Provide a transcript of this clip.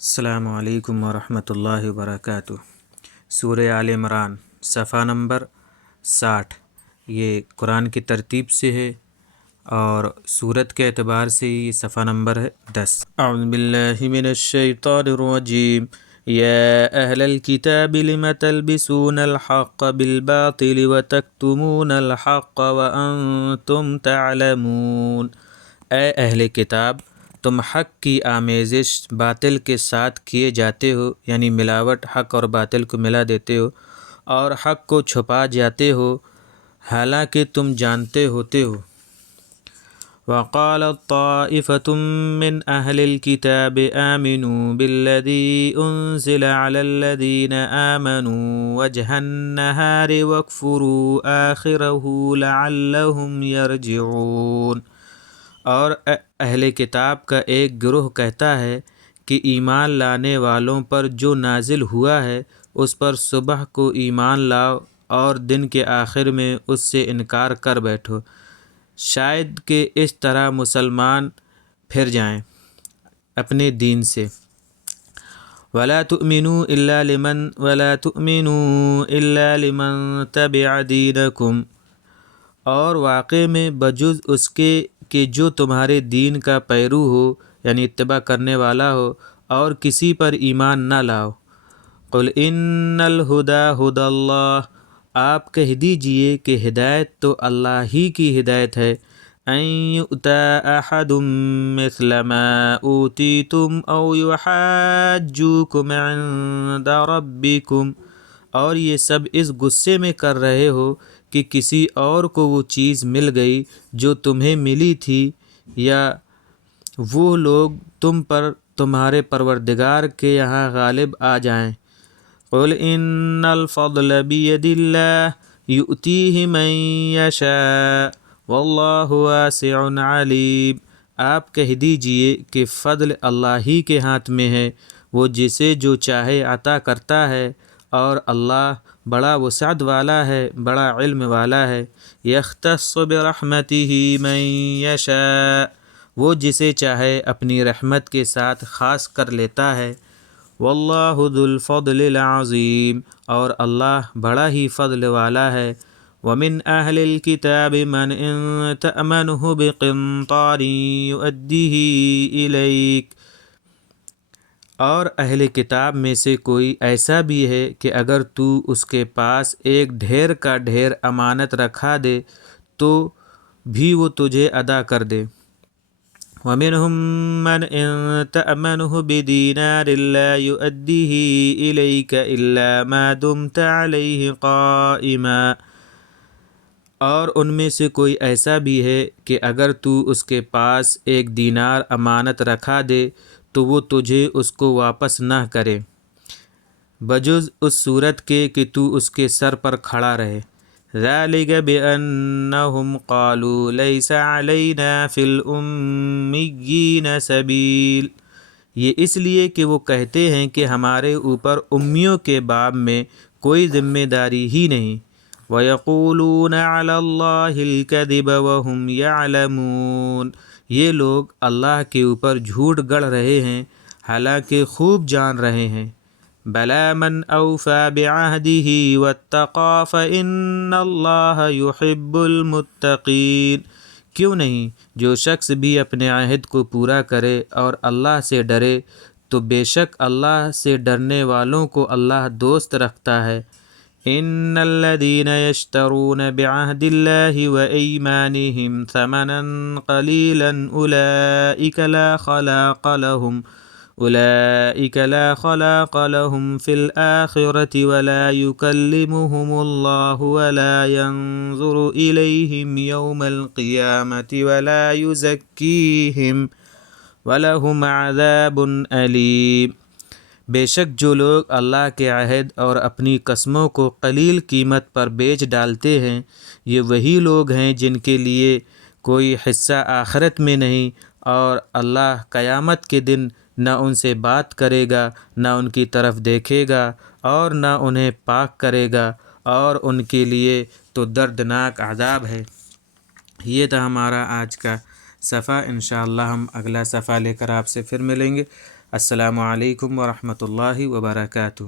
السلام علیکم ورحمۃ اللہ وبرکاتہ۔ سورہ آل عمران صفحہ نمبر 60، یہ قرآن کی ترتیب سے ہے اور سورت کے اعتبار سے یہ صفحہ نمبر ہے 10۔ اعوذ باللہ من الشیطان الرجیم۔ یا اہل الکتاب لم تلبسون الحق بالباطل وتکتمون الحق وانتم تعلمون۔ اے اہل کتاب، تم حق کی آمیزش باطل کے ساتھ کیے جاتے ہو، یعنی ملاوٹ حق اور باطل کو ملا دیتے ہو اور حق کو چھپا جاتے ہو حالانکہ تم جانتے ہوتے ہو۔ وقالت طائفة من أهل الكتاب آمنوا بالذي أنزل على الذين آمنوا وجه النهار واكفروا آخره لعلهم يرجعون۔ اور اہل کتاب کا ایک گروہ کہتا ہے کہ ایمان لانے والوں پر جو نازل ہوا ہے اس پر صبح کو ایمان لاؤ اور دن کے آخر میں اس سے انکار کر بیٹھو، شاید کہ اس طرح مسلمان پھر جائیں اپنے دین سے۔ وَلَا تُؤْمِنُوا إِلَّا لِمَن تَبِعَ دِينَكُمْ، اور واقع میں بجز اس کے کہ جو تمہارے دین کا پیرو ہو، یعنی اتباع کرنے والا ہو، اور کسی پر ایمان نہ لاؤ۔ قُلْ إِنَّ الْهُدَى هُدَى اللَّهِ، آپ کہہ دیجئے کہ ہدایت تو اللہ ہی کی ہدایت ہے۔ أَن يُؤْتَى أَحَدٌ مِّثْلَ مَا أُوتِيتُمْ أَوْ يُحَاجُّوكُمْ عِندَ رَبِّكُمْ، اور یہ سب اس غصے میں کر رہے ہو کہ کسی اور کو وہ چیز مل گئی جو تمہیں ملی تھی، یا وہ لوگ تم پر تمہارے پروردگار کے یہاں غالب آ جائیں۔ قُلْ إِنَّ الْفَضْلَ بِيَدِ اللَّهِ يُؤْتِيهِ مَن يَشَاءُ وَاللَّهُ وَاسِعٌ عَلِيمٌ، آپ کہہ دیجئے کہ فضل اللہ ہی کے ہاتھ میں ہے، وہ جسے جو چاہے عطا کرتا ہے، اور اللہ بڑا وسعت والا ہے، بڑا علم والا ہے۔ يَخْتَصُّ بِرَحْمَتِهِ مَن يَشَاءُ، وہ جسے چاہے اپنی رحمت کے ساتھ خاص کر لیتا ہے۔ واللہ ذو الفضل العظیم، اور اللہ بڑا ہی فضل والا ہے۔ ومن اہل الکتاب من ان تأمنه بقنطار یؤدیہ الیک، اور اہل کتاب میں سے کوئی ایسا بھی ہے کہ اگر تو اس کے پاس ایک ڈھیر کا ڈھیر امانت رکھا دے تو بھی وہ تجھے ادا کر دے۔ وَمِنْهُمْ مَنْ إِن تَأْمَنْهُ بِدِينَارٍ لَا يُؤَدِّيهِ إِلَيْكَ إِلَّا مَا دُمْتَ عَلَيْهِ قَائِمًا، اور ان میں سے کوئی ایسا بھی ہے کہ اگر تو اس کے پاس ایک دینار امانت رکھا دے تو وہ تجھے اس کو واپس نہ کرے بجز اس صورت کے کہ تو اس کے سر پر کھڑا رہے۔ ذَلِكَ بِأَنَّهُمْ قَالُوا لَيْسَ عَلَيْنَا فِي الْأُمِّيِّينَ سَبِيلٌ، یہ اس لیے کہ وہ کہتے ہیں کہ ہمارے اوپر امیوں کے باب میں کوئی ذمہ داری ہی نہیں۔ وَيَقُولُونَ عَلَى اللَّهِ الْكَذِبَ وَهُمْ يَعْلَمُونَ، یہ لوگ اللہ کے اوپر جھوٹ گڑھ رہے ہیں حالانکہ خوب جان رہے ہیں۔ بَلَىٰ مَنْ أَوْفَىٰ بِعَهْدِهِ وَاتَّقَىٰ فَإِنَّ اللَّهَ يُحِبُّ الْمُتَّقِينَ، کیوں نہیں، جو شخص بھی اپنے عہد کو پورا کرے اور اللہ سے ڈرے تو بے شک اللہ سے ڈرنے والوں کو اللہ دوست رکھتا ہے۔ إِنَّ الَّذِينَ يَشْتَرُونَ بِعَهْدِ اللَّهِ وَأَيْمَانِهِمْ ثَمَنًا قَلِيلًا أُولَئِكَ لَا خَلَاقَ لَهُمْ فِي الْآخِرَةِ وَلَا يُكَلِّمُهُمُ اللَّهُ وَلَا يَنظُرُ إِلَيْهِمْ يَوْمَ الْقِيَامَةِ وَلَا يُزَكِّيهِمْ وَلَهُمْ عَذَابٌ أَلِيمٌ، بے شک جو لوگ اللہ کے عہد اور اپنی قسموں کو قلیل قیمت پر بیچ ڈالتے ہیں، یہ وہی لوگ ہیں جن کے لیے کوئی حصہ آخرت میں نہیں، اور اللہ قیامت کے دن نہ ان سے بات کرے گا، نہ ان کی طرف دیکھے گا، اور نہ انہیں پاک کرے گا، اور ان کے لیے تو دردناک عذاب ہے۔ یہ تھا ہمارا آج کا صفحہ، انشاءاللہ ہم اگلا صفحہ لے کر آپ سے پھر ملیں گے۔ السلام علیکم ورحمۃ اللہ وبرکاتہ۔